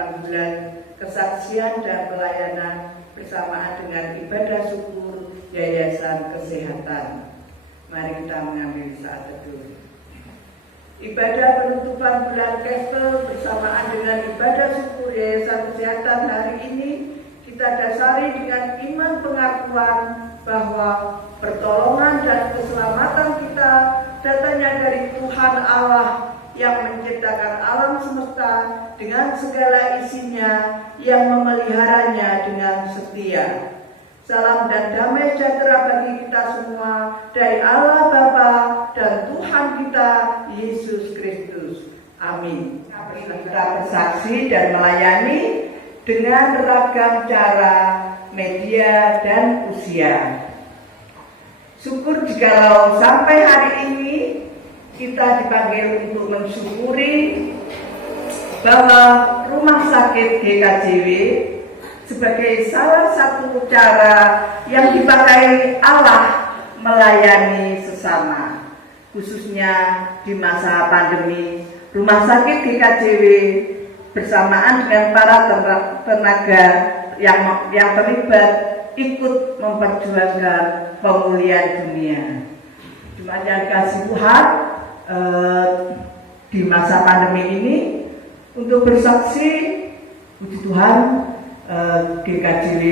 penutupan bulan kesaksian dan pelayanan bersamaan dengan ibadah syukur Yayasan Kesehatan. Mari kita mengambil saat teduh. Ibadah penutupan bulan Kestel bersamaan dengan ibadah syukur Yayasan Kesehatan hari ini kita dasari dengan iman pengakuan bahwa pertolongan dan keselamatan kita datangnya dari Tuhan Allah yang menciptakan alam semesta dengan segala isinya, yang memeliharanya dengan setia. Salam dan damai sejahtera bagi kita semua dari Allah Bapa dan Tuhan kita Yesus Kristus. Amin. Kita bersaksi dan melayani dengan beragam cara, media, dan usia. Syukur jikalau sampai hari ini kita dipanggil untuk mensyukuri bahwa Rumah Sakit GKJW sebagai salah satu cara yang dipakai Allah melayani sesama, khususnya di masa pandemi. Rumah Sakit GKJW bersamaan dengan para tenaga yang terlibat ikut memperjuangkan pemulihan dunia. Jemaat yang dikasihi Tuhan, di masa pandemi ini untuk bersaksi, puji Tuhan, GKJW,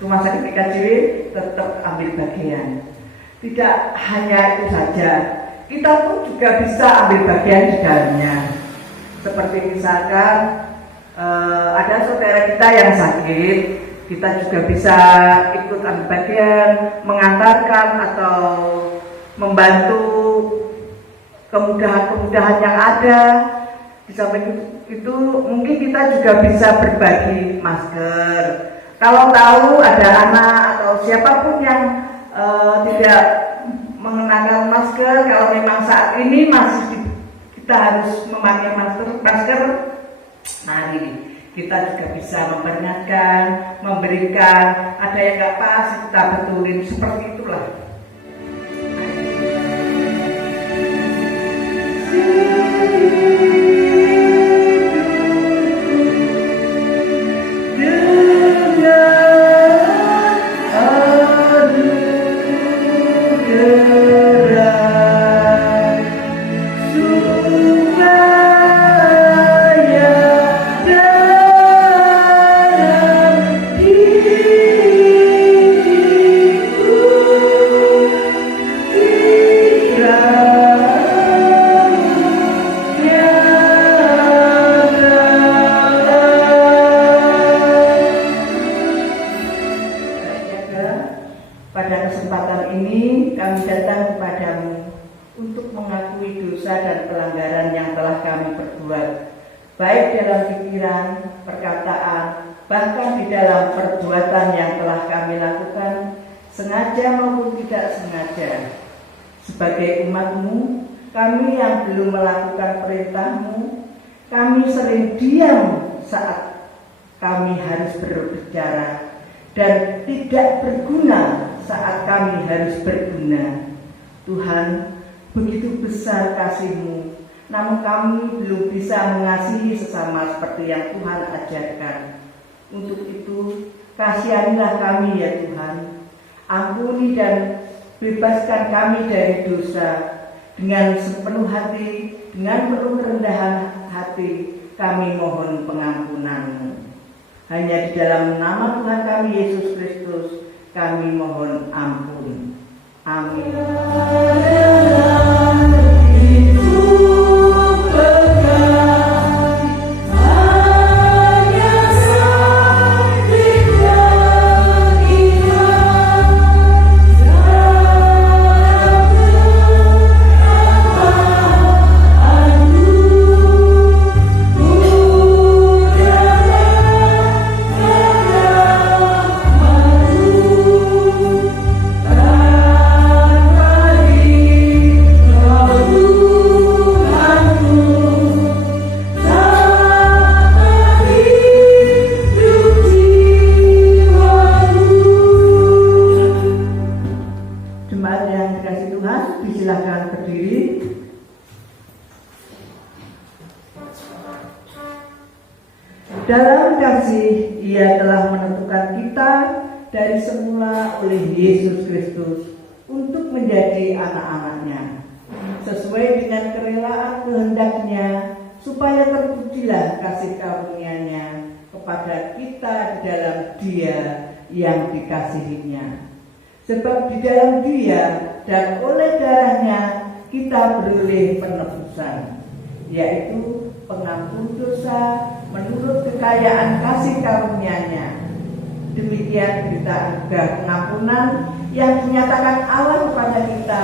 Rumah Sakit GKJW tetap ambil bagian. Tidak hanya itu saja, kita pun juga bisa ambil bagian di dalamnya. Seperti misalkan ada saudara kita yang sakit, kita juga bisa ikut ambil bagian, mengantarkan atau membantu kemudahan-kemudahan yang ada. Di samping itu mungkin kita juga bisa berbagi masker. Kalau tahu ada anak atau siapapun yang tidak mengenakan masker, kalau memang saat ini kita harus memakai masker, mari kita juga bisa memperingatkan, memberikan. Ada yang nggak pas kita betulin, seperti itulah. Pada kesempatan ini kami datang kepadamu untuk mengakui dosa dan pelanggaran yang telah kami perbuat, baik dalam pikiran, perkataan, bahkan di dalam perbuatan yang telah kami lakukan, sengaja maupun tidak sengaja. Sebagai umat-Mu, kami yang belum melakukan perintah-Mu, kami sering diam saat kami harus berbicara dan tidak berguna saat kami harus berguna. Tuhan, begitu besar kasih-Mu, namun kami belum bisa mengasihi sesama seperti yang Tuhan ajarkan. Untuk itu, kasihanilah kami ya Tuhan. Ampuni dan bebaskan kami dari dosa. Dengan sepenuh hati, dengan penuh kerendahan hati, kami mohon pengampunan-Mu. Hanya di dalam nama Tuhan kami Yesus Kristus kami mohon ampun. Amin. Dalam kasih Ia telah menentukan kita dari semula oleh Yesus Kristus untuk menjadi anak-anaknya, sesuai dengan kerelaan kehendak-Nya, supaya terpujilah kasih karunia-Nya kepada kita di dalam Dia yang dikasihinya. Sebab di dalam Dia dan oleh darah-Nya kita beroleh penebusan, yaitu pengampun dosa menurut kekayaan kasih karunia-Nya. Demikian berita anugerah pengampunan yang dinyatakan Allah kepada kita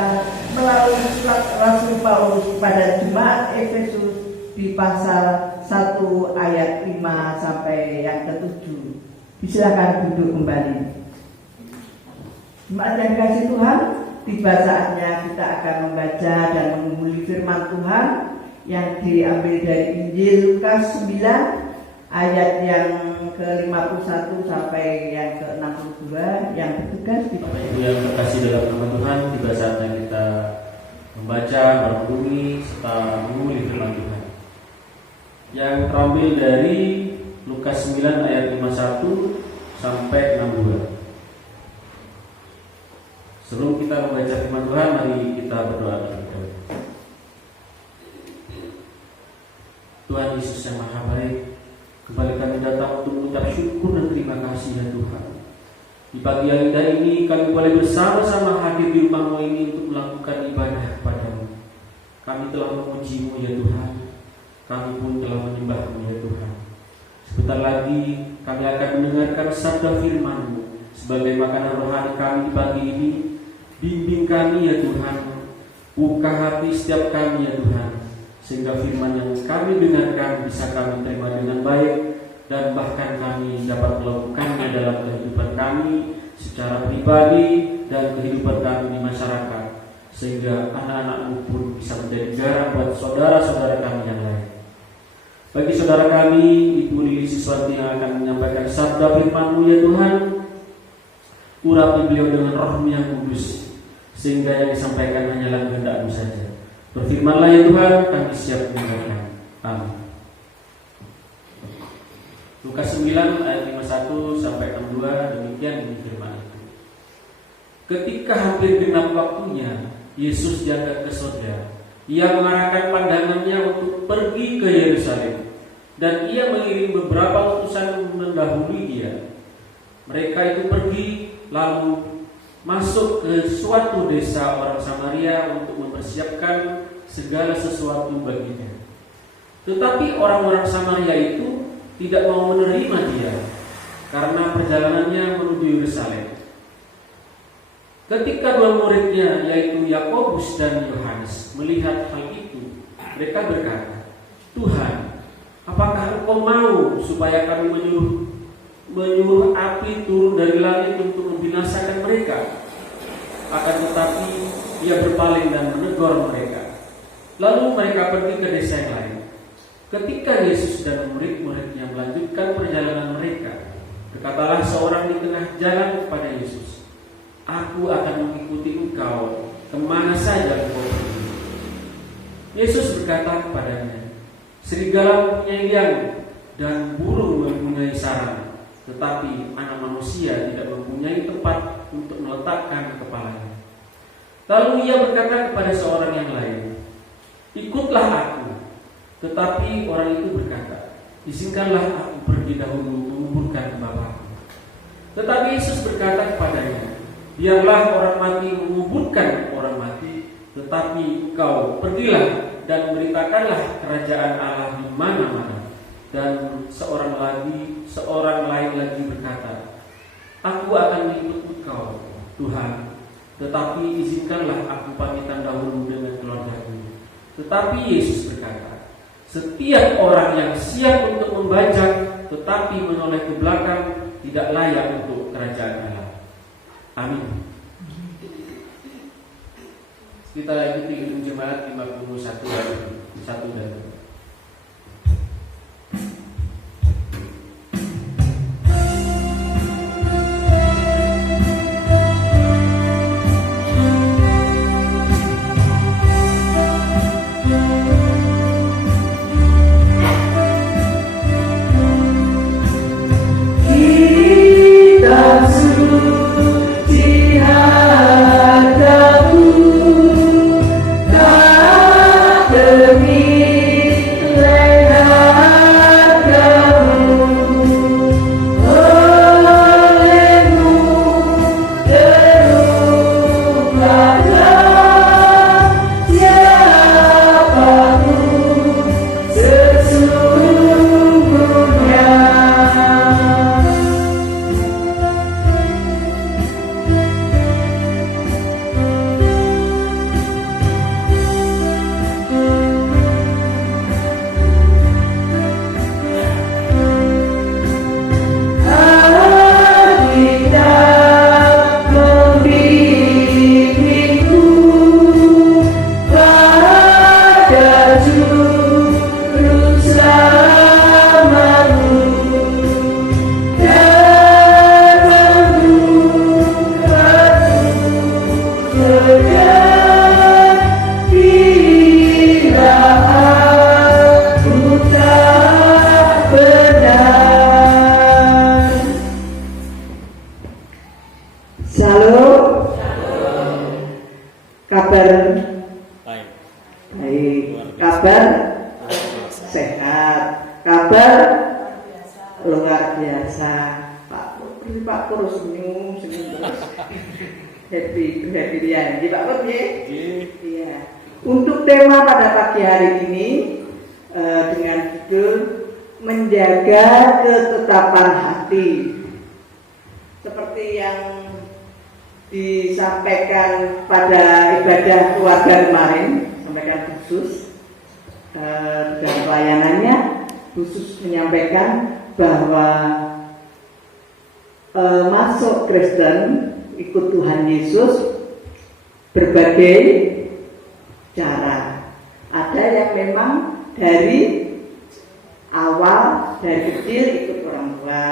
melalui surat Rasul Paulus pada jemaat Efesus di pasal 1 ayat 5 sampai yang ke-7. Silakan duduk kembali. Jemaat yang dikasihi Tuhan, tiba saatnya kita akan membaca dan menggumuli firman Tuhan yang diambil dari Injil Lukas 9 ayat yang ke-51 sampai yang ke-62 yang bertugas di Bapak Ibu yang terkasih dalam nama Tuhan, tiba saatnya kita membaca, merenungi serta menggumuli firman Tuhan yang terambil dari Lukas 9 ayat 51 sampai 62. Sebelum kita membaca firman Tuhan, mari kita berdoa. Tuhan Yesus yang Maha Baik, kembali kami datang untuk mengucap syukur dan terima kasih ya Tuhan. Di pagi yang indah ini kami boleh bersama-sama hadir di rumah-Mu ini untuk melakukan ibadah kepada-Mu. Kami telah memuji-Mu ya Tuhan. Kami pun telah menyembah-Mu ya Tuhan. Sebentar lagi kami akan mendengarkan sabda firman-Mu sebagai makanan rohani kami di pagi ini. Bimbing kami ya Tuhan. Buka hati setiap kami ya Tuhan, sehingga firman yang kami dengarkan bisa kami terima dengan baik, dan bahkan kami dapat melakukannya dalam kehidupan kami secara pribadi dan kehidupan kami di masyarakat, sehingga anak-anak-Mu pun bisa menjadi garam buat saudara-saudara kami yang lain. Bagi saudara kami, Ibu Lili Siswanti yang akan menyampaikan sabda firman-Mu ya Tuhan, urapi beliau dengan Roh-Mu yang kudus, sehingga yang disampaikan hanyalah kehendak-Mu saja. Berfirmanlah ya Tuhan, kami siap mendengarkan. Amin. Lukas 9 ayat 51 sampai 62, demikian bunyi firman itu. Ketika hampir genap waktunya, Yesus diangkat ke surga. Ia mengarahkan pandangannya untuk pergi ke Yerusalem, dan ia mengirim beberapa utusan mendahului dia. Mereka itu pergi lalu masuk ke suatu desa orang Samaria untuk mempersiapkan segala sesuatu baginya. Tetapi orang-orang Samaria itu tidak mau menerima dia karena perjalanannya menuju Yerusalem. Ketika dua muridnya, yaitu Yakobus dan Yohanes, melihat hal itu, mereka berkata, "Tuhan, apakah Engkau mau supaya kami menyuruh api turun dari langit untuk membinasakan mereka?" Akan tetapi ia berpaling dan menegur mereka. Lalu mereka pergi ke desa yang lain. Ketika Yesus dan murid-muridnya melanjutkan perjalanan mereka, berkatalah seorang di tengah jalan kepada Yesus, "Aku akan mengikuti Engkau kemana saja Engkau pergi." Yesus berkata kepadanya, "Serigala mempunyai liang dan burung mempunyai sarang, tetapi Anak Manusia tidak mempunyai tempat untuk meletakkan kepalanya." Lalu ia berkata kepada seorang yang lain, "Ikutlah aku." Tetapi orang itu berkata, "Izinkanlah aku pergi dahulu menguburkan bapakku." Tetapi Yesus berkata kepadanya, "Biarlah orang mati menguburkan orang mati, tetapi kau pergilah dan beritakanlah kerajaan Allah di mana-mana." Dan seorang lain lagi berkata, "Aku akan mengikut Engkau, Tuhan, tetapi izinkanlah aku pamitan dahulu dengan keluargaku." Tetapi Yesus berkata, "Setiap orang yang siap untuk membajak tetapi menoleh ke belakang tidak layak untuk kerajaan Allah." Amin. Kita ikuti gedung jemaat 51 ayat 1 dan 2. luar biasa. Pak Pur senyum terus. happy ya. Jadi Pak Pur ya. Iya. Untuk tema pada pagi hari ini dengan judul menjaga ketetapan hati. Seperti yang disampaikan pada ibadah keluarga kemarin, sampaikan khusus dan pelayanannya khusus menyampaikan bahwa masuk Kristen, ikut Tuhan Yesus berbagai cara. Ada yang memang dari awal, dari kecil ikut orang tua,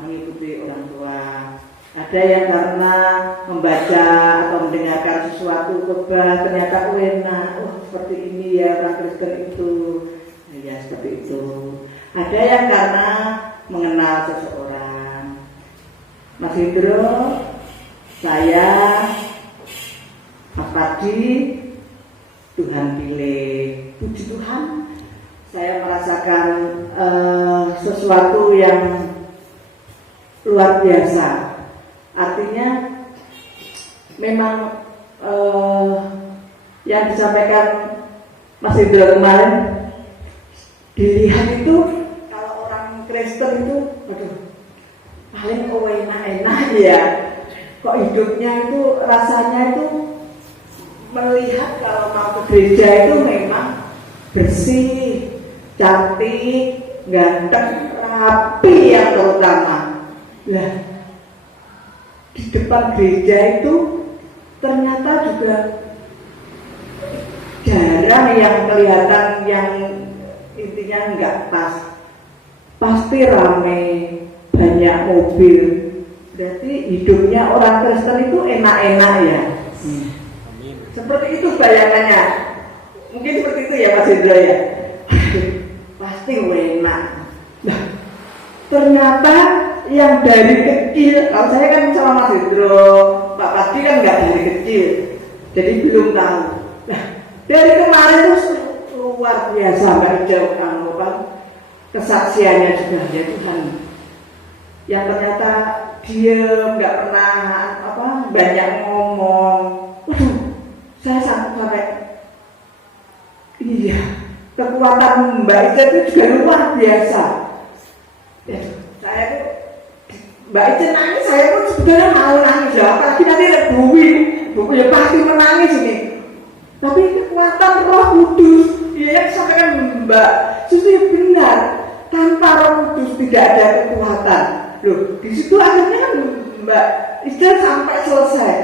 mengikuti orang tua. Ada yang karena membaca atau mendengarkan sesuatu khotbah ternyata enak, seperti ini ya orang Kristen itu, ya seperti itu. Ada yang karena mengenal seseorang. Mas Hendro, saya, Mas Padi, Tuhan pilih. Puji Tuhan, saya merasakan sesuatu yang luar biasa. Artinya memang yang disampaikan Mas Hendro kemarin, dilihat itu kalau orang Kristen itu, paling enak-enak ya. Kok hidupnya itu rasanya itu melihat kalau mau ke gereja itu memang bersih, cantik, ganteng, rapi yang terutama. Lah, di depan gereja itu ternyata juga jarang yang kelihatan yang intinya nggak pas. Pasti ramai, banyak mobil. Berarti hidupnya orang Kristen itu enak-enak ya. Seperti itu bayangannya. Mungkin seperti itu ya Mas Hendro ya. Pasti enak. Nah, ternyata yang dari kecil, kalau saya kan sama Mas Hendro, Pak Padi kan nggak dari kecil, jadi belum tahu. Nah, dari kemarin itu luar biasa, nggak jauh kesaksiannya juga ya Tuhan. Yang ternyata dia nggak pernah banyak ngomong. Saya sampai iya, kekuatan Mbak Ica itu juga luar biasa. Ya, saya tuh Mbak Ica nangis, saya pun sebenarnya mau nangis ya, apalagi nanti ada buku ya pasti menangis ini. Tapi kekuatan Roh Kudus, ya sampaikan Mbak Susi benar, tanpa Roh Kudus tidak ada kekuatan. Loh, di situ akhirnya kan Mbak Ica sampai selesai.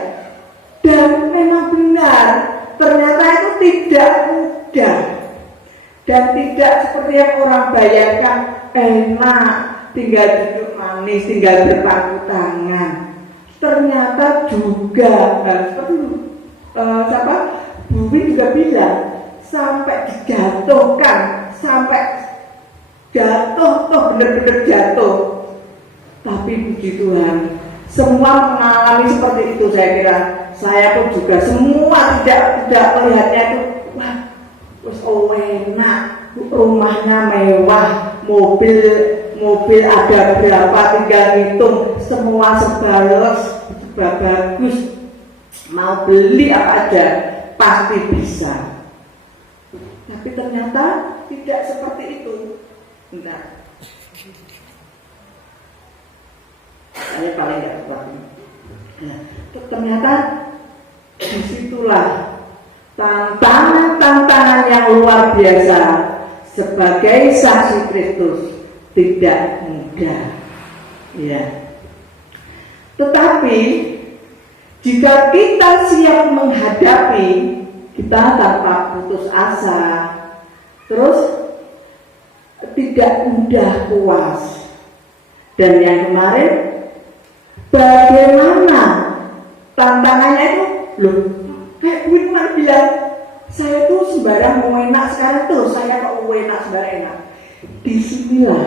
Dan memang benar, ternyata itu tidak mudah dan tidak seperti yang orang bayangkan enak, tinggal duduk manis, tinggal berpangku tangan. Ternyata juga, seperti Bu Win juga bilang, sampai dijatuhkan, sampai jatuh, benar-benar jatuh. Tapi puji Tuhan, semua mengalami seperti itu. Saya kira saya pun juga semua tidak melihatnya itu wah, enak, rumahnya mewah, mobil ada berapa tinggal hitung, semua serba bagus, mau beli apa aja pasti bisa. Tapi ternyata tidak seperti itu. Bentar, saya paling tidak kuat. Nah, ternyata disitulah tantangan yang luar biasa sebagai saksi Kristus, tidak mudah ya. Tetapi jika kita siap menghadapi, kita tanpa putus asa, terus tidak mudah puas. Dan yang kemarin bagaimana tantangannya itu, loh, kayak gue kemarin bilang, saya tuh sembarang mau enak sekarang tuh, saya kok mau enak sembarang enak. Disinilah,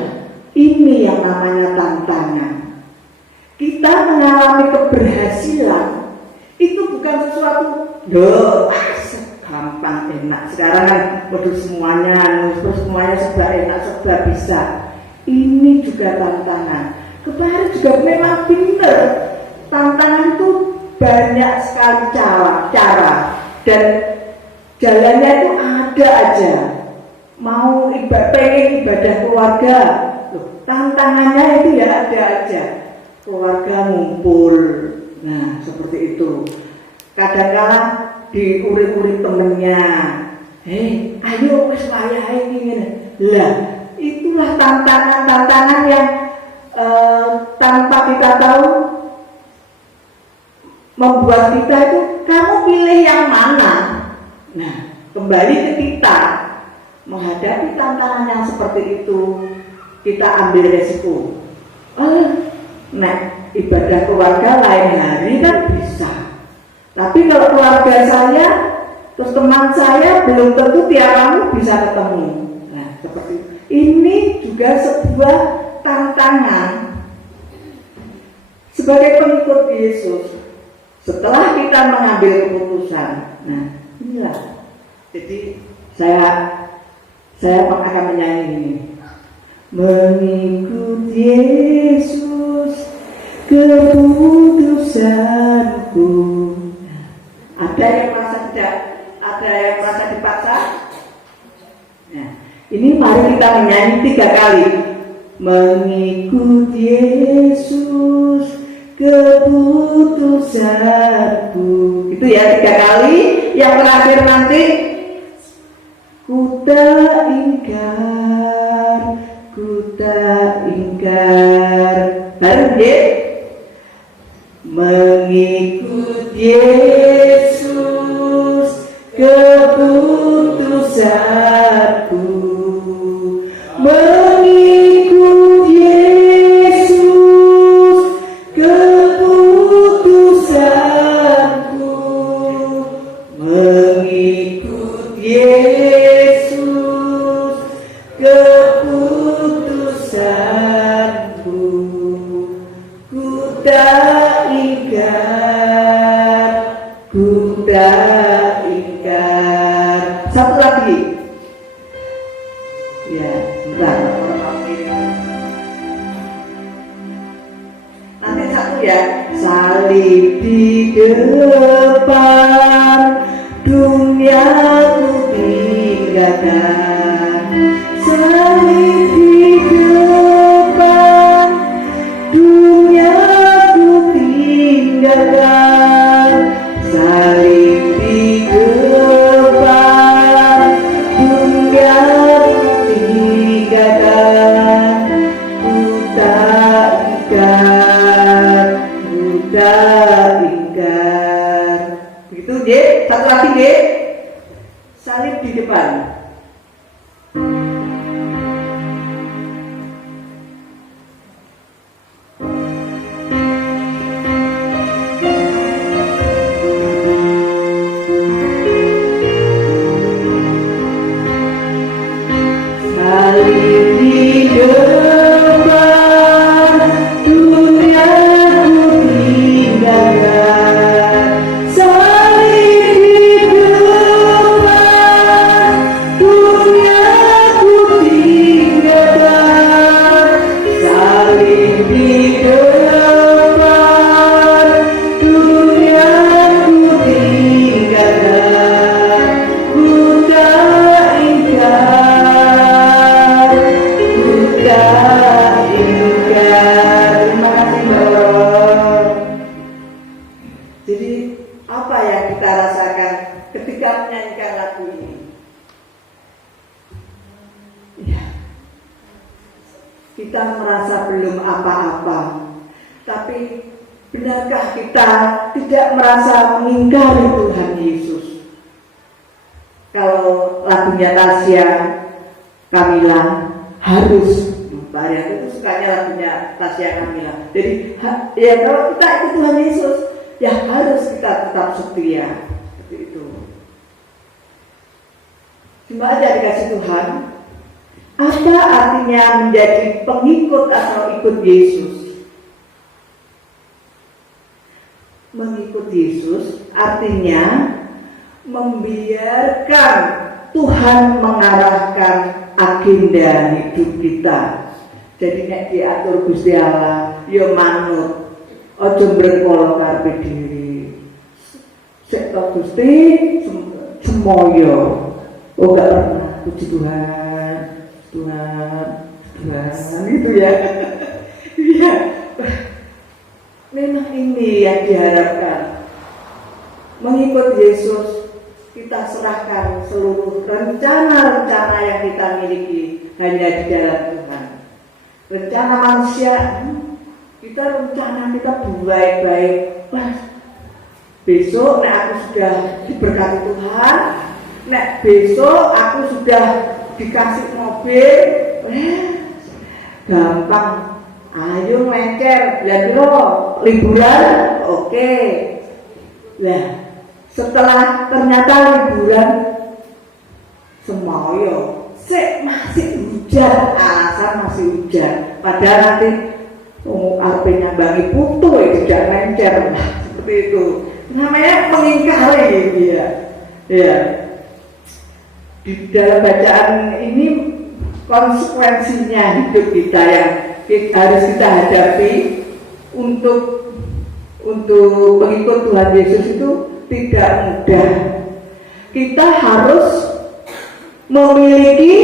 ini yang namanya tantangan. Kita mengalami keberhasilan, itu bukan sesuatu, loh, gampang enak. Sekarang kan, semuanya serba enak, serba bisa. Ini juga juga tantangan. Kemarin juga memang benar, tantangan itu banyak sekali cara dan jalannya itu ada aja. Mau pengen ibadah keluarga, tantangannya itu ya ada aja. Keluarga ngumpul, nah seperti itu. Kadang-kala diurik-urik temennya, ayo wes wayahe iki. Lah, itulah tantangan-tantangan yang tanpa kita tahu membuat kita itu, kamu pilih yang mana? Nah, kembali ke kita menghadapi tantangan yang seperti itu, kita ambil resiko. Nah, ibadah keluarga lain hari kan bisa. Tapi kalau keluarga saya, terus teman saya belum tentu tiap kamu bisa ketemu. Nah, seperti ini juga sebuah tantangan sebagai pengikut Yesus. Setelah kita mengambil keputusan, nah inilah. Jadi saya akan menyanyi ini. Mengikut Yesus keputusanku. Ada yang merasa tidak, ada yang merasa dipaksa. Nah, ini mari kita menyanyi 3 kali. Mengikut Yesus keputusanku. Itu ya 3 kali. Yang terakhir nanti ku tak ingkar. Baru ya. Mengikut Yesus keputusanku. Mengikut Yesus keputusanku. Mengikut Yesus keputusanku. Ku tak ingkar. Satu lagi. Ya, sebentar. Nanti satu ya. Salib di depan, dunia ku tinggalkan. Salib di depan, dunia ku tinggalkan. Salib di depan, dunia ku tinggalkan. Ku tak ingkar. Begitu ye, satu lagi ye. Salib di depan. Kita merasa belum apa-apa, tapi benarkah kita tidak merasa mengingkari Tuhan Yesus? Kalau lagunya Tasya Kamila, harus, Pak Arya itu sukanya lagunya Tasya Kamila. Jadi ya kalau kita ikut Tuhan Yesus, ya harus kita tetap setia. Seperti itu. Cuma aja dikasih Tuhan. Apa artinya menjadi pengikut atau ikut Yesus? Mengikut Yesus artinya membiarkan Tuhan mengarahkan agenda hidup kita. Jadi nek diatur Gusti Allah, ya manut. Aja mrengkala karepe dhewe. Sik to Gusti semoyo. Oh enggak pernah, puji Tuhan. Tuhan itu ya. Iya. Memang ini yang diharapkan. Mengikut Yesus, kita serahkan seluruh rencana-rencana yang kita miliki hanya di dalam Tuhan. Rencana manusia, kita baik-baik. Wah, besok nek aku sudah diberkati Tuhan, nek besok aku sudah dikasih mobil, gampang. Ayo mecer, liburan, oke. Lah, setelah ternyata liburan semoyo, masih hujan, alasan masih hujan. Padahal nanti arpe nyambangi putu tidak mecer, seperti itu. Namanya mengingkari dia. Ya. Di dalam bacaan ini konsekuensinya hidup kita yang harus kita hadapi untuk pengikut Tuhan Yesus itu tidak mudah. Kita harus memiliki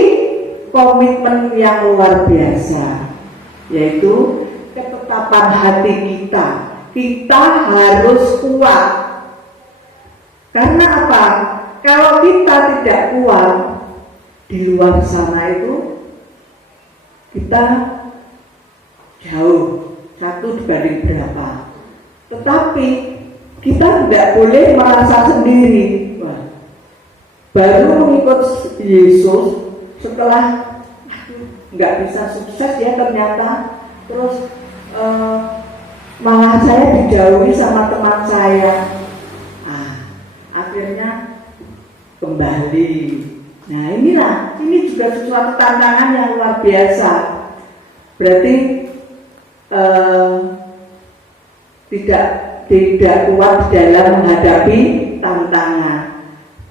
komitmen yang luar biasa, yaitu ketetapan hati kita. Kita harus kuat. Karena apa? Kalau kita tidak kuat di luar sana itu kita jauh, 1 dibanding berapa. Tetapi kita tidak boleh merasa sendiri. Wah, baru mengikut Yesus setelah nggak bisa sukses ya ternyata, terus malah saya dijauhi sama teman saya. Akhirnya kembali. Nah ini juga sesuatu tantangan yang luar biasa. Berarti tidak kuat dalam menghadapi tantangan.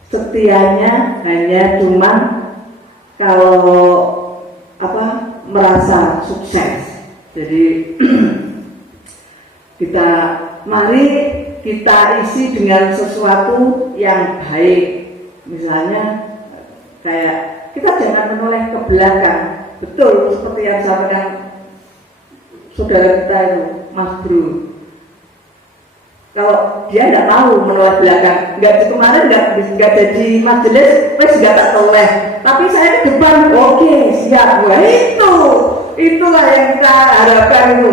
Setianya hanya cuman kalau merasa sukses. Jadi mari kita isi dengan sesuatu yang baik. Misalnya kayak kita jangan menoleh ke belakang. Betul seperti yang disampaikan saudara kita itu, Mas Bro. Kalau dia tidak tahu menoleh belakang, kemarin nggak jadi majelis, wes nggak tak toleh. Tapi saya ke depan, oke, siap. Wah itulah yang kita harapkan itu.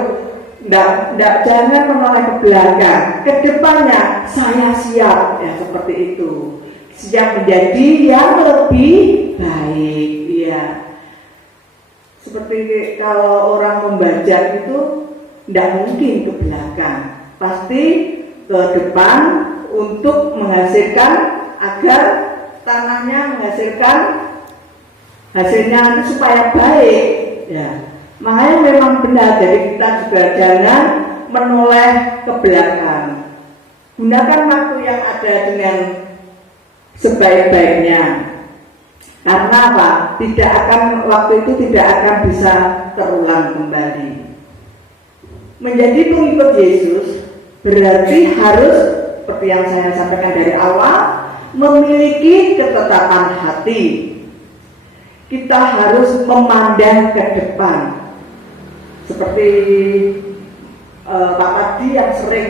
Jangan menoleh ke belakang. Ke depannya saya siap, ya seperti itu. Siap menjadi yang lebih baik, ya. Seperti kalau orang membajak itu tidak mungkin ke belakang, pasti ke depan untuk menghasilkan agar tanahnya menghasilkan hasilnya itu supaya baik. Ya, makanya memang benar. Jadi kita juga jangan menoleh ke belakang. Gunakan waktu yang ada dengan sebaik-baiknya. Karena apa? Waktu itu tidak akan bisa terulang kembali. Menjadi pengikut Yesus berarti harus, seperti yang saya sampaikan dari awal, memiliki ketetapan hati. Kita harus memandang ke depan. Seperti Pak Padi yang sering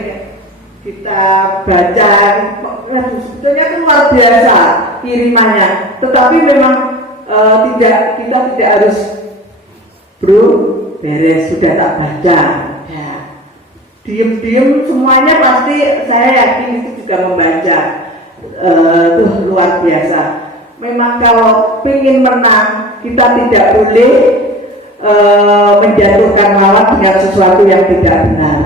kita baca, sebetulnya itu luar biasa kirimannya. Tetapi memang kita tidak harus beres sudah tak baca. Ya. Diem semuanya pasti saya yakin itu juga membaca. Luar biasa. Memang kalau ingin menang kita tidak boleh menjatuhkan lawan dengan sesuatu yang tidak benar.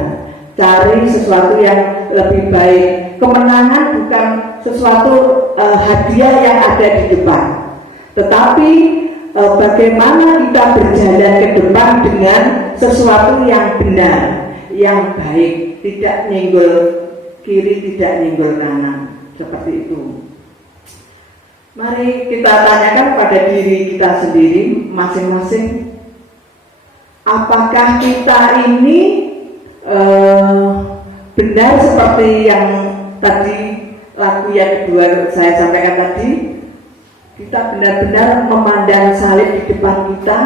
Cari sesuatu yang lebih baik. Kemenangan bukan sesuatu hadiah yang ada di depan, tetapi bagaimana kita berjalan ke depan dengan sesuatu yang benar, yang baik, tidak nyenggol kiri, tidak nyenggol kanan, seperti itu. Mari kita tanyakan pada diri kita sendiri masing-masing, apakah kita ini benar seperti yang tadi lagu yang kedua saya sampaikan tadi, kita benar-benar memandang salib di depan kita,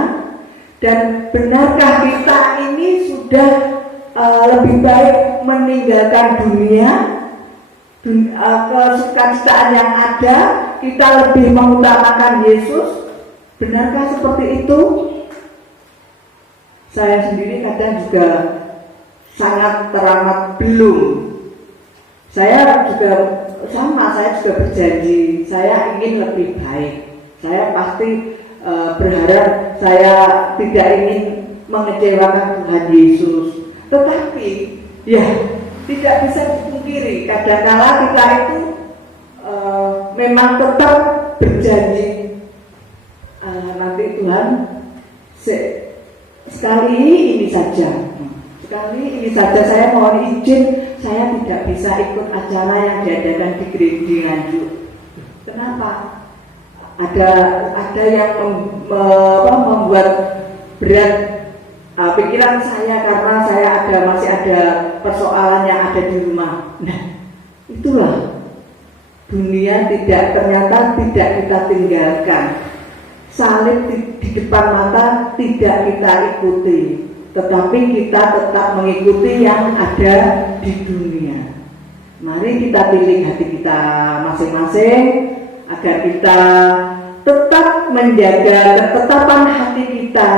dan benarkah kita ini sudah lebih baik meninggalkan dunia, kesukaan yang ada, kita lebih mengutamakan Yesus? Benarkah seperti itu? Saya sendiri kadang juga sangat teramat belum. Saya juga berjanji, saya ingin lebih baik. Saya pasti berharap saya tidak ingin mengecewakan Tuhan Yesus. Tetapi ya tidak bisa dipungkiri, kadang-kala kita itu memang tetap berjanji, nanti Tuhan sekali ini saja saya mohon izin, saya tidak bisa ikut acara yang diadakan di gereja Nganjuk. Kenapa? Ada yang membuat berat pikiran saya karena saya masih ada persoalan yang ada di rumah. Nah, itulah dunia ternyata tidak kita tinggalkan. Salib di depan mata tidak kita ikuti, tetapi kita tetap mengikuti yang ada di dunia. Mari kita pilih hati kita masing-masing agar kita tetap menjaga ketetapan hati kita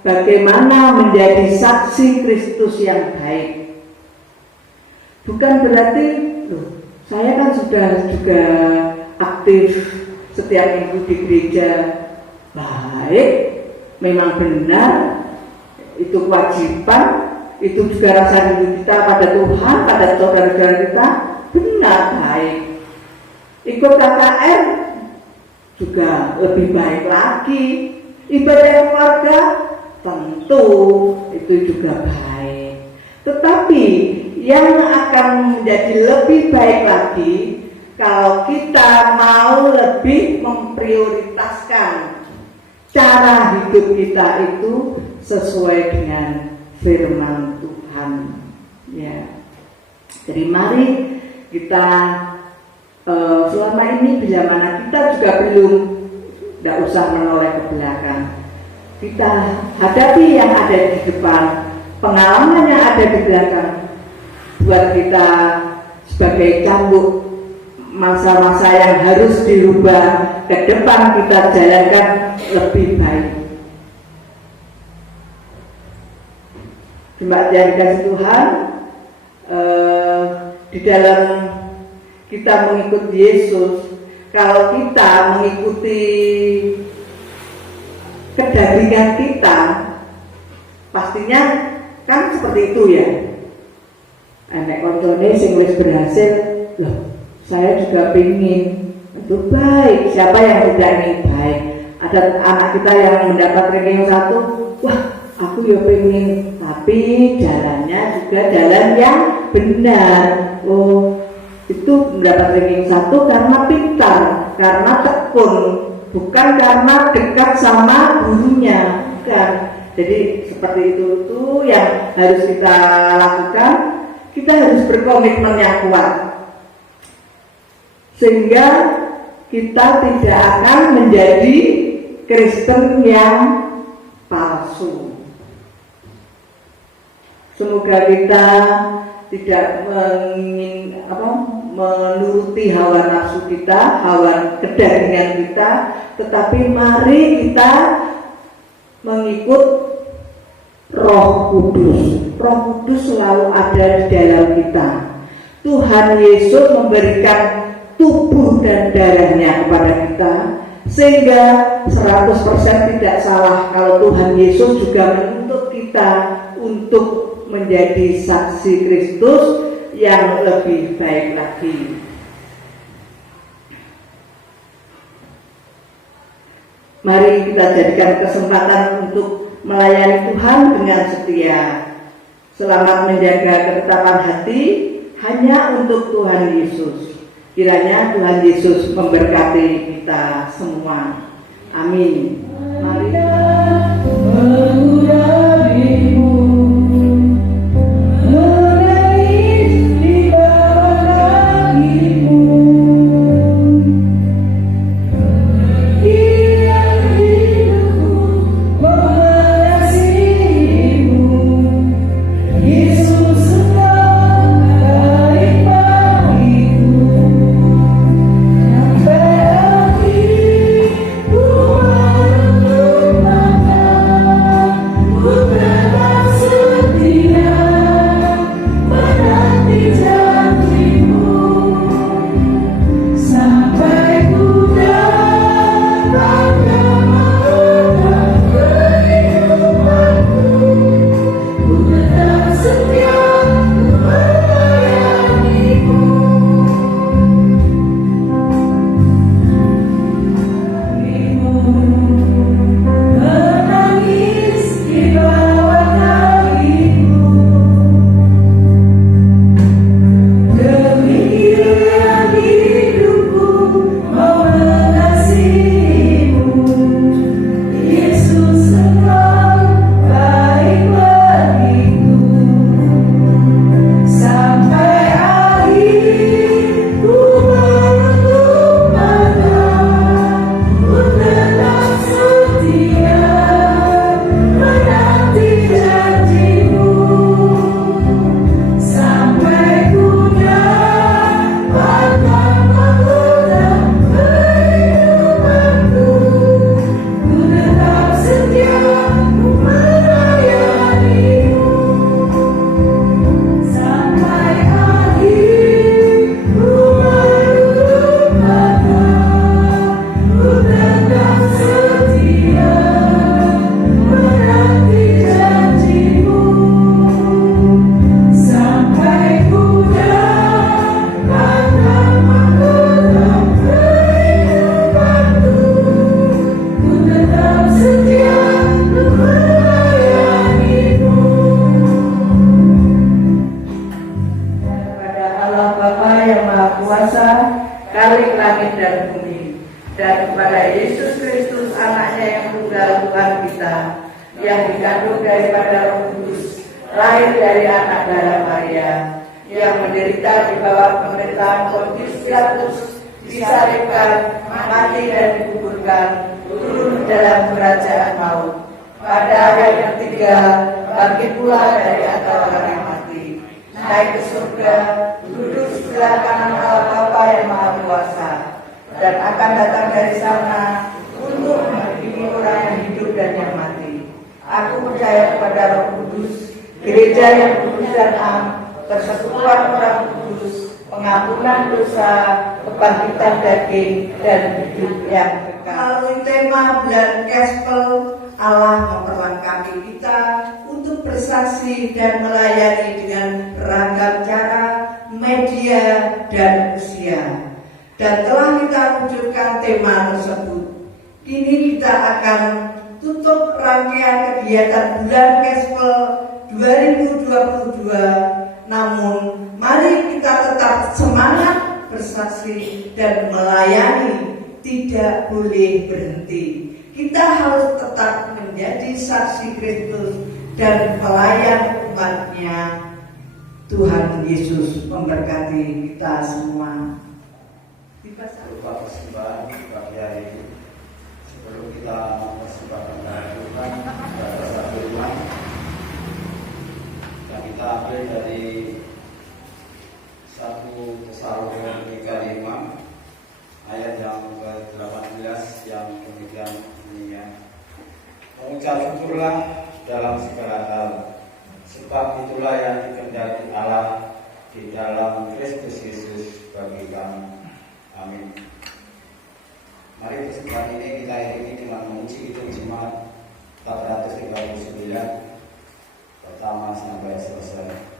bagaimana menjadi saksi Kristus yang baik. Bukan berarti saya kan sudah juga aktif setiap minggu di gereja. Baik, memang benar, itu kewajiban, itu juga rasa rindu kita pada Tuhan, pada saudara-saudara kita, benar, baik. Ikut KKR juga lebih baik lagi. Ibadah keluarga tentu itu juga baik. Tetapi yang akan menjadi lebih baik lagi kalau kita mau lebih memprioritaskan cara hidup kita itu sesuai dengan firman Tuhan. Ya. Jadi mari kita selama ini bila mana kita juga belum, tidak usah menoleh ke belakang. Kita hadapi yang ada di depan, pengalaman yang ada di belakang, buat kita sebagai cambuk masa-masa yang harus dirubah ke depan, kita jalankan lebih baik. Jemaat yang dikasih Tuhan, di dalam kita mengikuti Yesus, kalau kita mengikuti kedagingan kita, pastinya kan seperti itu ya. Anak koncone sing wis berhasil, loh saya juga pengen itu baik. Siapa yang tidak ingin baik? Ada anak kita yang mendapat ranking 1, wah aku ya pengen, tapi jalannya juga jalan yang benar. Oh, itu mendapat ranking 1 karena pintar, karena tekun, bukan karena dekat sama gurunya. Bukan. Jadi seperti itu yang harus kita lakukan. Kita harus berkomitmen yang kuat, sehingga kita tidak akan menjadi Kristen yang palsu. Semoga kita tidak menuruti hawa nafsu kita, hawa kedagingan kita, tetapi mari kita mengikut Roh Kudus. Roh Kudus selalu ada di dalam kita. Tuhan Yesus memberikan tubuh dan darahnya kepada kita, sehingga 100% tidak salah kalau Tuhan Yesus juga menuntut kita untuk menjadi saksi Kristus yang lebih baik lagi. Mari kita jadikan kesempatan untuk melayani Tuhan dengan setia. Selamat menjaga ketetapan hati hanya untuk Tuhan Yesus. Kiranya Tuhan Yesus memberkati kita semua. Amin. Mari daripada Roh Kudus, lahir dari anak darah Maria, yang menderita di bawah pemerintahan Pontius Pilatus, disalibkan, mati dan dikuburkan, turun dalam kerajaan maut. Pada hari yang ketiga, bangkit pula dari antara orang yang mati, naik ke surga, duduk sebelah kanan Allah Bapa yang Maha Kuasa, dan akan datang dari sana untuk menghakimi orang yang hidup dan yang mati. Aku percaya kepada Roh Kudus, gereja yang kudus dan am, persekutuan orang kudus, pengampunan dosa, kebangkitan daging, dan hidup yang kekal. Melalui tema bulan Gospel, Allah memperlengkapi kita untuk bersaksi dan melayani dengan beragam cara, media, dan usia. Dan telah kita wujudkan tema tersebut. Kini kita akan tutup rangkaian kegiatan bulan Gospel 2022. Namun, mari kita tetap semangat bersaksi dan melayani, tidak boleh berhenti. Kita harus tetap menjadi saksi Kristus dan pelayan umat-Nya. Tuhan Yesus memberkati kita semua. Berupa persembahan bagi hari ini, sebelum kita mempersembahkan Tuhan pada satu Tuhan, yang kita ambil dari 1 Tesalonika 5 ayat yang ke-18 yang demikian bunyinya. Mengucap syukurlah dalam segala hal, sebab itulah yang dikehendaki Allah di dalam Kristus Yesus bagi kami. Amin. Mari persembahan ini kita iringi dengan menguji hitung jemaat 439 pertama sampai selesai.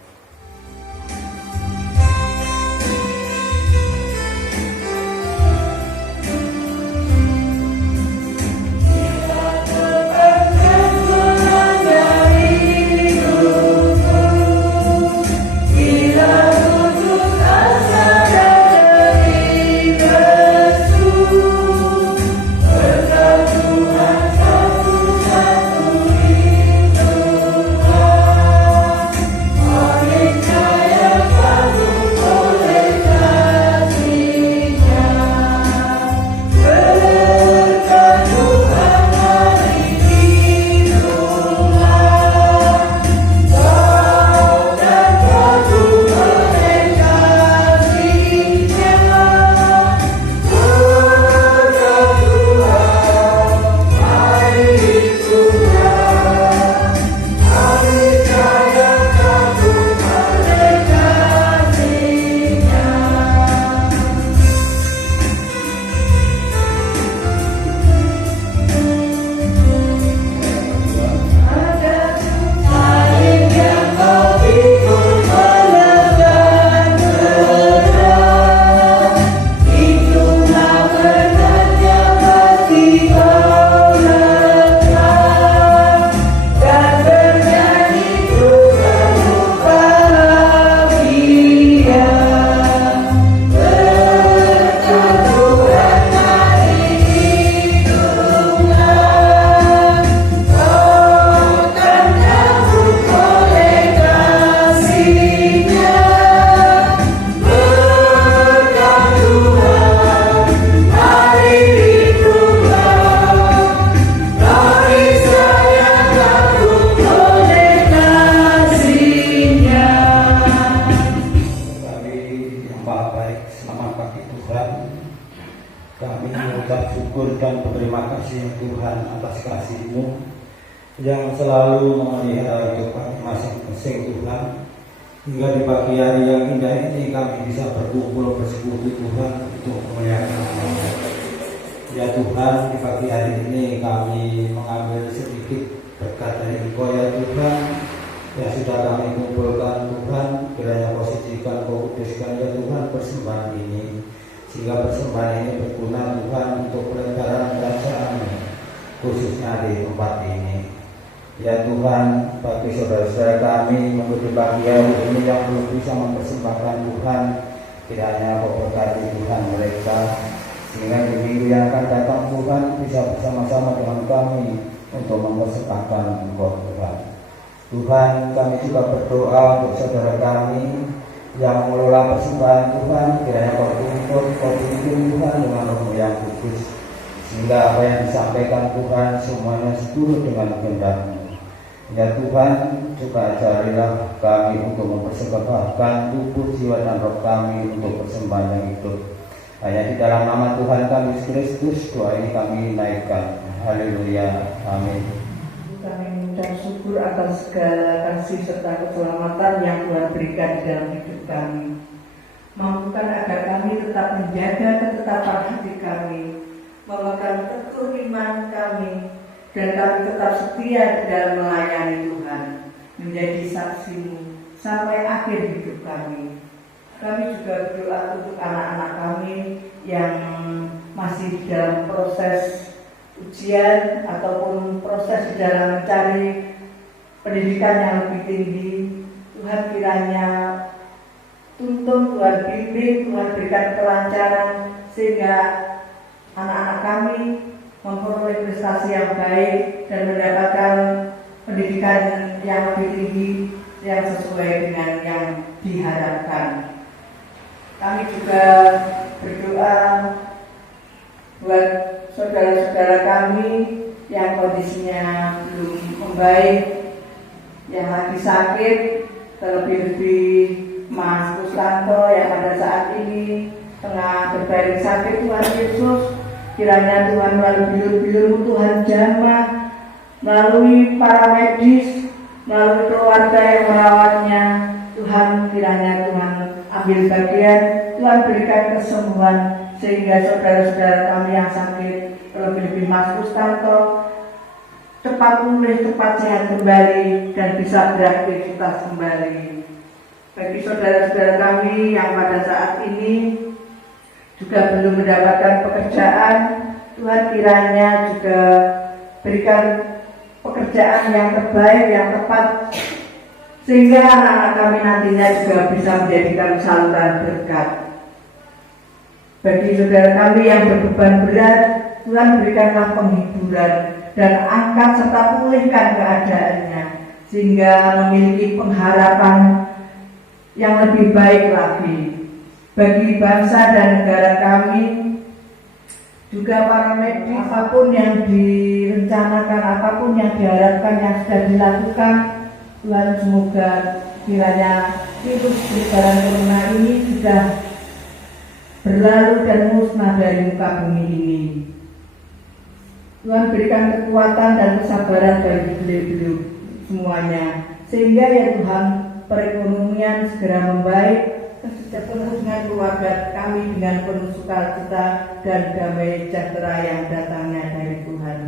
Yang selalu memelihara hidup kami masing-masing Tuhan, hingga di pagi hari yang indah ini kami bisa berkumpul bersekutu Tuhan untuk memuliakan nama. Ya Tuhan, di pagi hari ini kami mengambil sedikit berkat dari Engkau ya Tuhan, yang sudah kami kumpulkan Tuhan, kiranya Kau sucikan, Kau kuduskan ya Tuhan persembahan ini, sehingga persembahan ini berguna Tuhan untuk pelebaran kerajaan-Mu, khususnya di tempat ini. Ya Tuhan, bagi saudara-saudara kami mengikuti pagi hari ini yang belum bisa mempersembahkan Tuhan, kiranya Kau berkati Tuhan mereka, sehingga di minggu yang akan datang Tuhan bisa bersama-sama dengan kami untuk mempersembahkan Engkau Tuhan. Tuhan, kami juga berdoa untuk saudara kami yang mengelola persembahan Tuhan, kiranya Kau tuntun, Kau pimpin Tuhan dengan Roh-Mu yang kudus, sehingga apa yang disampaikan Tuhan semuanya seturut dengan kehendak-Mu. Ya Tuhan, juga ajarilah kami untuk mempersembahkan tubuh, jiwa, dan roh kami untuk persembahan yang hidup. Hanya di dalam nama Tuhan kami Yesus Kristus, doa ini kami naikkan. Haleluya. Amin. Kami mengucap syukur atas segala kasih serta keselamatan yang Tuhan berikan di dalam hidup kami. Mampukan agar kami tetap menjaga ketetapan hati kami, memegang teguh iman kami, dan kami tetap setia di dalam melayani Tuhan, menjadi saksi-Mu sampai akhir hidup kami. Kami juga berdoa untuk anak-anak kami yang masih dalam proses ujian ataupun proses di dalam mencari pendidikan yang lebih tinggi. Tuhan kiranya tuntun, Tuhan bimbing, Tuhan berikan kelancaran sehingga anak-anak kami memperoleh prestasi yang baik dan mendapatkan pendidikan yang lebih tinggi yang sesuai dengan yang diharapkan. Kami juga berdoa buat saudara-saudara kami yang kondisinya belum membaik, yang lagi sakit, terlebih-lebih Mas Kustanto yang pada saat ini tengah berbaring sakit. Tuhan Yesus, kiranya Tuhan melalui bilur-bilur Tuhan jamah, melalui para medis, melalui keluarga yang merawatnya, Tuhan kiranya Tuhan ambil bagian, Tuhan berikan kesembuhan sehingga saudara-saudara kami yang sakit, terlebih-lebih Mas Kustanto, cepat pulih, cepat sehat kembali dan bisa beraktivitas kembali. Bagi saudara-saudara kami yang pada saat ini juga belum mendapatkan pekerjaan, Tuhan kiranya juga berikan pekerjaan yang terbaik, yang tepat, sehingga anak-anak kami nantinya juga bisa menjadikan saluran berkat. Bagi saudara kami yang berbeban berat, Tuhan berikanlah penghiburan dan angkat serta pulihkan keadaannya, sehingga memiliki pengharapan yang lebih baik lagi. Bagi bangsa dan negara kami, juga para medis, apapun yang direncanakan, apapun yang diharapkan, yang sudah dilakukan, Tuhan semoga kiranya virus penyebaran corona ini sudah berlalu dan musnah dari muka bumi ini. Tuhan berikan kekuatan dan kesabaran bagi beliau-beliau semuanya, sehingga ya Tuhan perekonomian segera membaik, penuh dengan keluarga kami dengan penuh sukacita dan damai sejahtera yang datangnya dari Tuhan.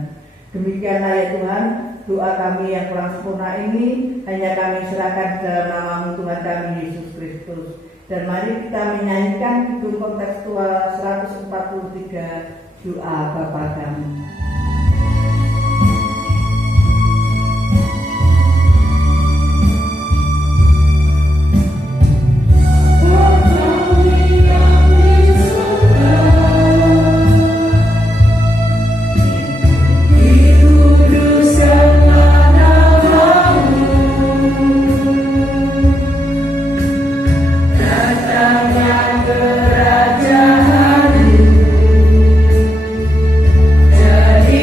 Demikianlah ya Tuhan, doa kami yang kurang sempurna ini hanya kami serahkan dalam nama Tuhan kami Yesus Kristus. Dan mari kita menyanyikan Kidung Kontekstual 143, doa Bapa kami. Jadi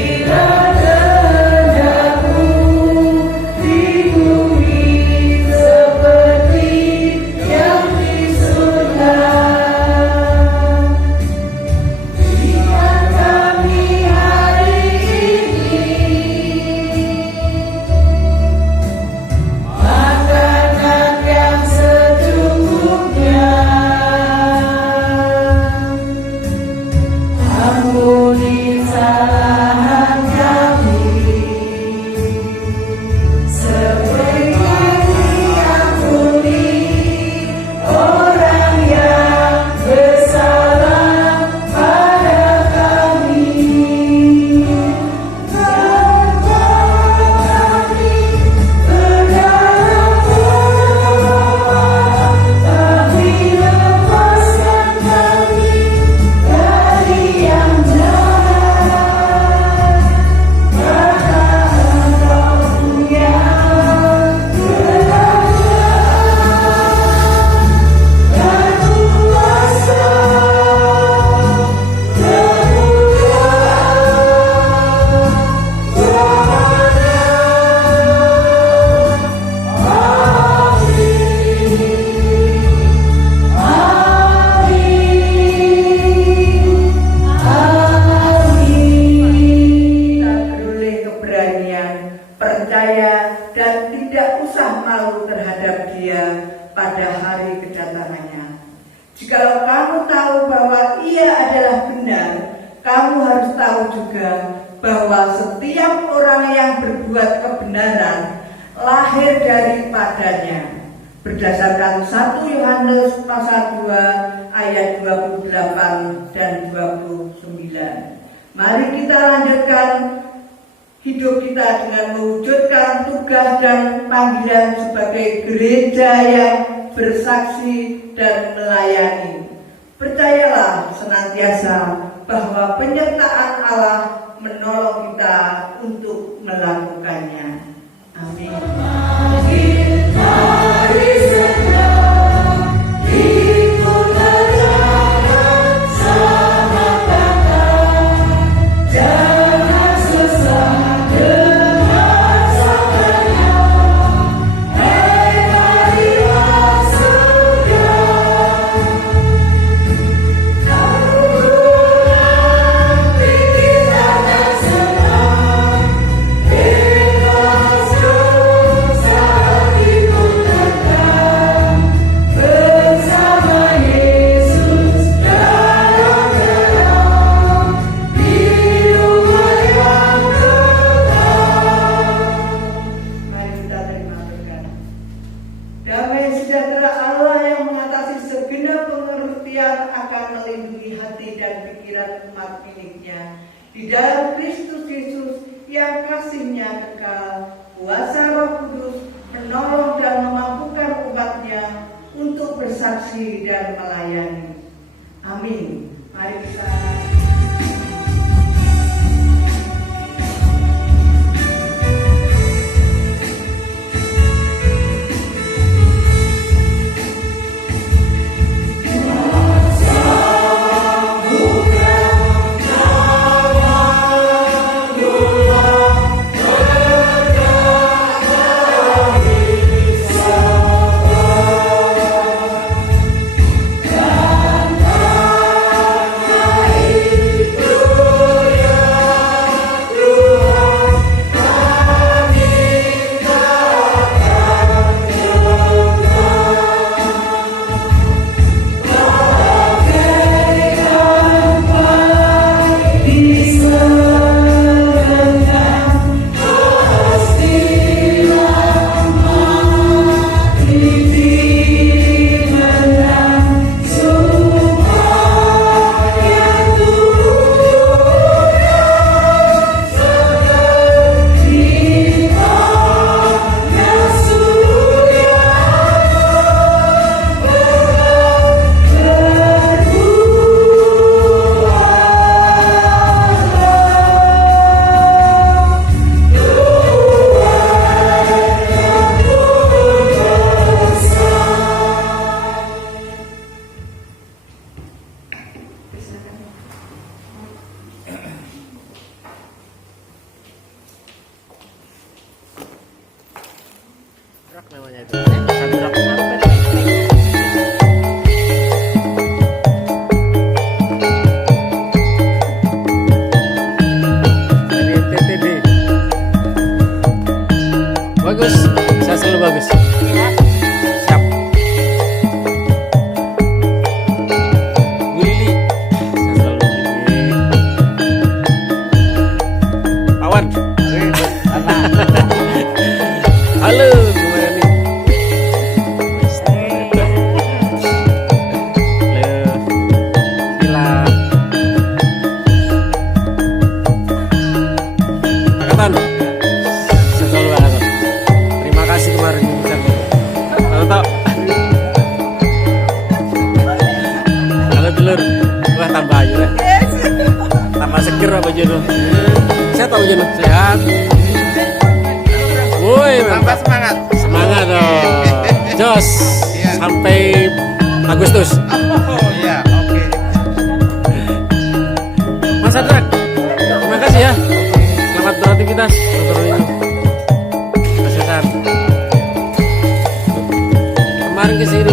Dia pada hari kedatangannya. Jikalau kamu tahu bahwa Ia adalah benar, kamu harus tahu juga bahwa setiap orang yang berbuat kebenaran lahir daripadanya. Berdasarkan 1 Yohanes pasal 2 ayat 28 dan 29. Mari kita lanjutkan hidup kita dengan mewujudkan tugas dan panggilan sebagai gereja yang bersaksi dan melayani. Percayalah senantiasa bahwa penyertaan Allah menolong kita untuk melakukannya. Amin. Di dalam Kristus Yesus yang kasih-Nya kekal, kuasa Roh Kudus menolong dan memampukan umatnya untuk bersaksi dan melayani. Amin. Mari kita namanya itu. Sandrak. Dari TTB. Bagus, saya selalu bagus. Siap. Bu Lili, saya selalu Lili. Awan. Halo. Terima kasih kemarin kalau telur wah tambah aja lah. Tambah seger apa jodoh. Saya tahu jodoh sehat. Woi, tambah semangat. Semangat dong. Jos sampai Agustus. Oh iya, oke. Mas Adrak, terima kasih ya. Selamat beraktivitas. Kemarin kesini